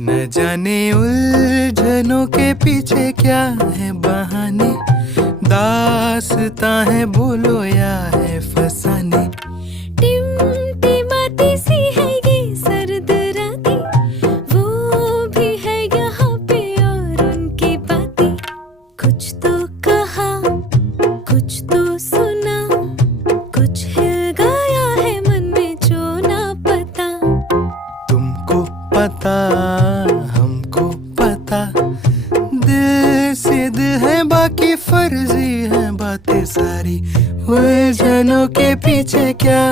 न जाने उलझनों के पीछे क्या है बहाने, दास्तां है बोलो या है फसाने। टिमटिमाती सी है ये सर्द रातें, वो भी है यहाँ पे और उनकी बातें। कुछ तो कहा, कुछ तो सुना, कुछ हिल गया है मन में जो ना पता। तुमको पता हमको पता, दिल से दिल है बाकी फर्जी है बातें सारी। उलझनों के पीछे क्या